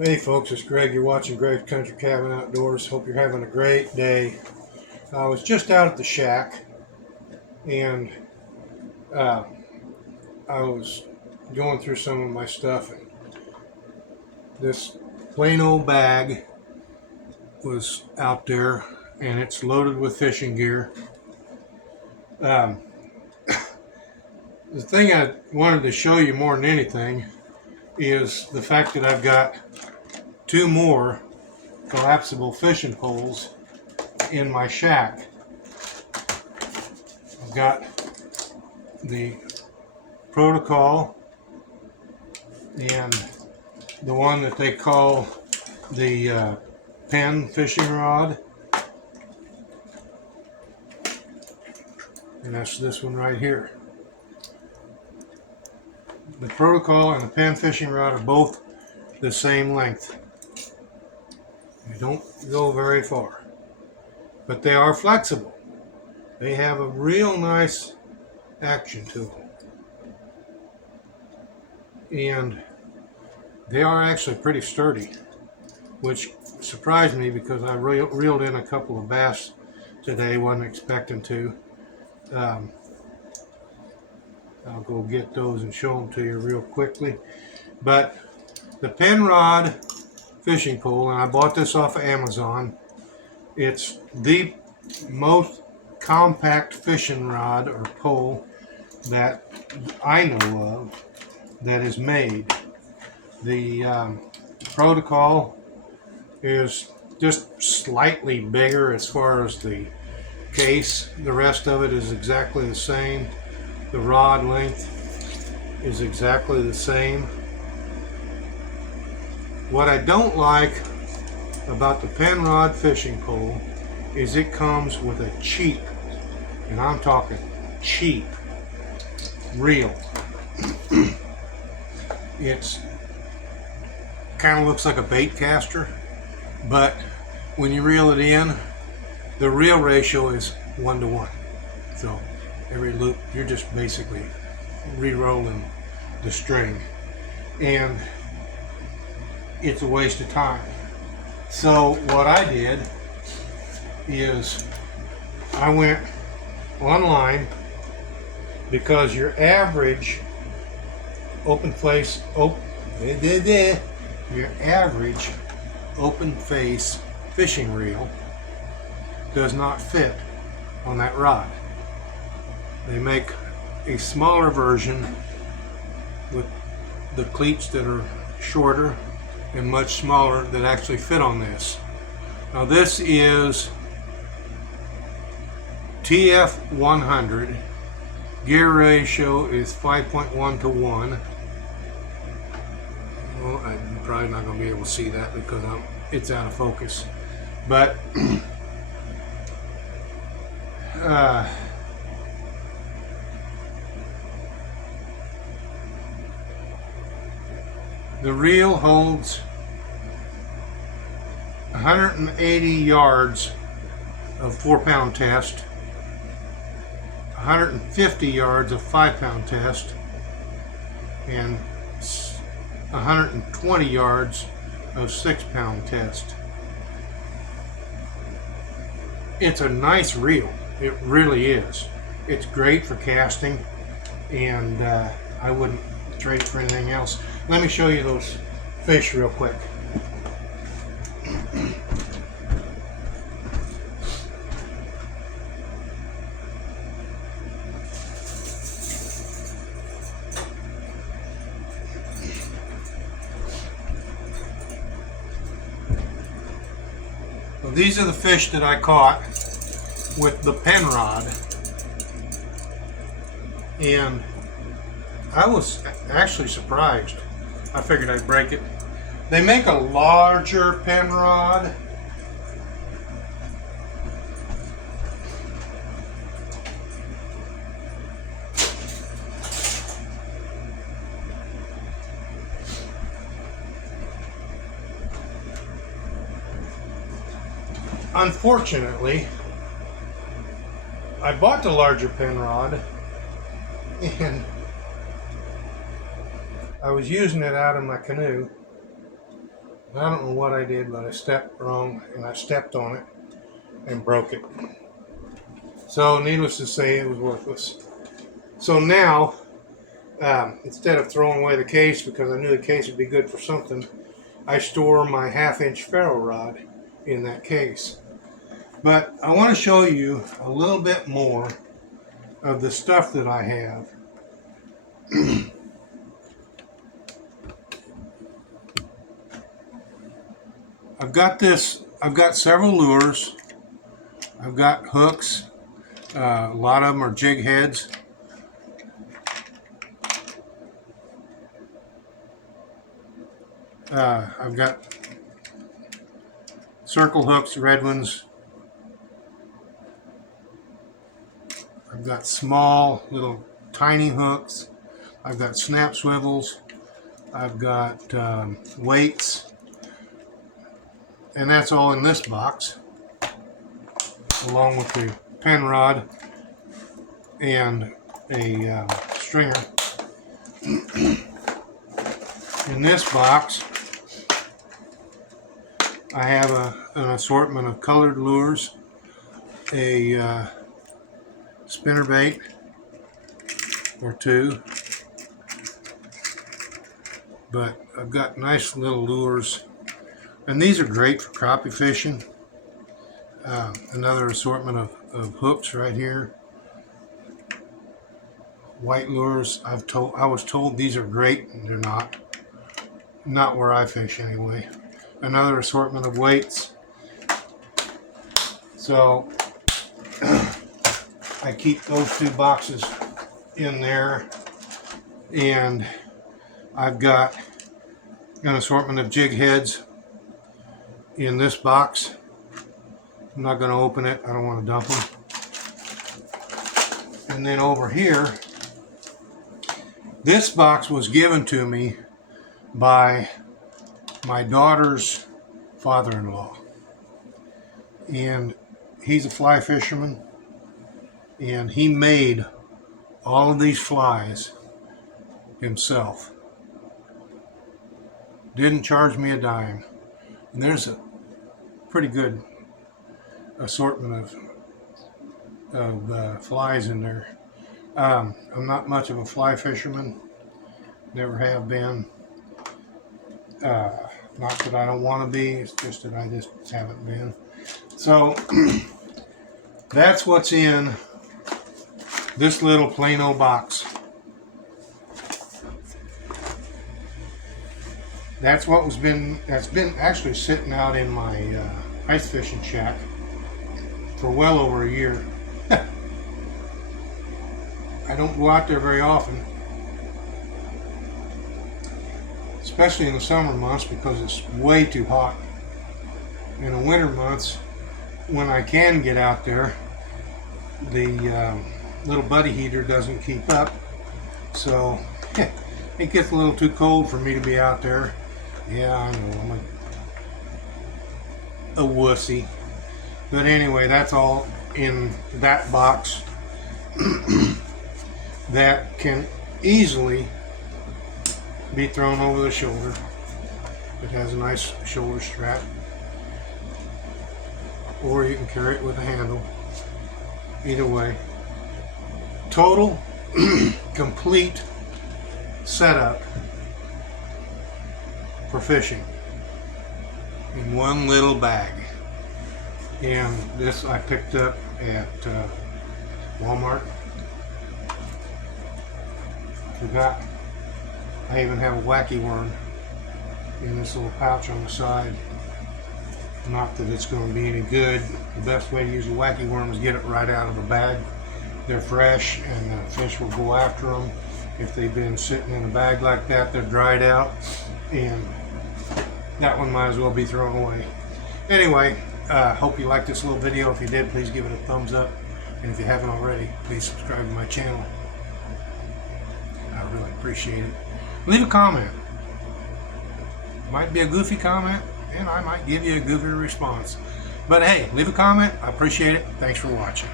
Hey folks, it's Greg. You're watching Greg's Country Cabin Outdoors. Hope you're having a great day. I was just out at the shack and uh, I was going through some of my stuff, and this plain old bag was out there and it's loaded with fishing gear. Um, the thing I wanted to show you more than anything is the fact that I've got two more collapsible fishing poles in my shack. I've got the Protocol and the one that they call the Penn fishing rod, and that's this one right here. The Protocol and the Penn fishing rod are both the same length. They don't go very far, but they are flexible. They have a real nice action to them, and they are actually pretty sturdy, which surprised me because I reeled in a couple of bass today. Wasn't expecting to. I'll go get those and show them to you real quickly. But the Penn rod fishing pole, and I bought this off of Amazon. It's the most compact fishing rod or pole that I know of that is made. The Protocol is just slightly bigger as far as the case. The rest of it is exactly the same. The rod length is exactly the same. What I don't like about the Penn rod fishing pole is it comes with a cheap, and I'm talking cheap, reel. It's kind of looks like a bait caster, but when you reel it in, the reel ratio is 1-to-1. So every loop, you're just basically re-rolling the string, and it's a waste of time. So what I did is I went online, because your average open face fishing reel does not fit on that rod. They make a smaller version with the cleats that are shorter and much smaller that actually fit on this. Now this is TF100. Gear ratio is 5.1-to-1. Well, I'm probably not going to be able to see that because it's out of focus. But the reel holds 180 yards of 4-pound test, 150 yards of 5-pound test, and 120 yards of 6-pound test. It's a nice reel. It really is. It's great for casting, and I wouldn't trade it for anything else. Let me show you those fish real quick. Well, these are the fish that I caught with the Penn rod, and I was actually surprised. I figured I'd break it. They make a larger Penn rod. Unfortunately, I bought the larger Penn rod, and I was using it out of my canoe, I don't know what I did, but I stepped wrong and I stepped on it and broke it. So needless to say, it was worthless. So now, instead of throwing away the case, because I knew the case would be good for something, I store my 1/2-inch ferro rod in that case. But I want to show you a little bit more of the stuff that I have. I've got several lures. I've got hooks. A lot of them are jig heads. I've got circle hooks, red ones. I've got small, little tiny hooks. I've got snap swivels. I've got weights. And that's all in this box, along with the pen rod and a stringer. In this box, I have an assortment of colored lures, a spinnerbait or two, but I've got nice little lures, and these are great for crappie fishing. Another assortment of hooks right here. White lures. I was told these are great, and they're not where I fish anyway. Another assortment of weights. So I keep those two boxes in there, and I've got an assortment of jig heads in this box. I'm not going to open it. I don't want to dump them. And then over here, this box was given to me by my daughter's father-in-law, and he's a fly fisherman, and he made all of these flies himself. Didn't charge me a dime, and there's a pretty good assortment of flies in there. I'm not much of a fly fisherman, never have been. Not that I don't want to be, it's just that I just haven't been. So that's what's in this little Plano box. That's been actually sitting out in my ice fishing shack for well over a year. I don't go out there very often, especially in the summer months, because it's way too hot. In the winter months, when I can get out there, the little buddy heater doesn't keep up, so it gets a little too cold for me to be out there. Yeah, I know, I'm a wussy. But anyway, that's all in that box that can easily be thrown over the shoulder. It has a nice shoulder strap, or you can carry it with a handle. Either way, total complete setup for fishing in one little bag. And this I picked up at Walmart. Forgot I even have a wacky worm in this little pouch on the side. Not that it's going to be any good. The best way to use a wacky worm is get it right out of a bag. They're fresh, and the fish will go after them. If they've been sitting in a bag like that, they're dried out, and that one might as well be thrown away. Anyway, hope you liked this little video. If you did, please give it a thumbs up, and if you haven't already, please subscribe to my channel. I really appreciate it. Leave a comment. Might be a goofy comment, and I might give you a goofy response. But hey, leave a comment. I appreciate it. Thanks for watching.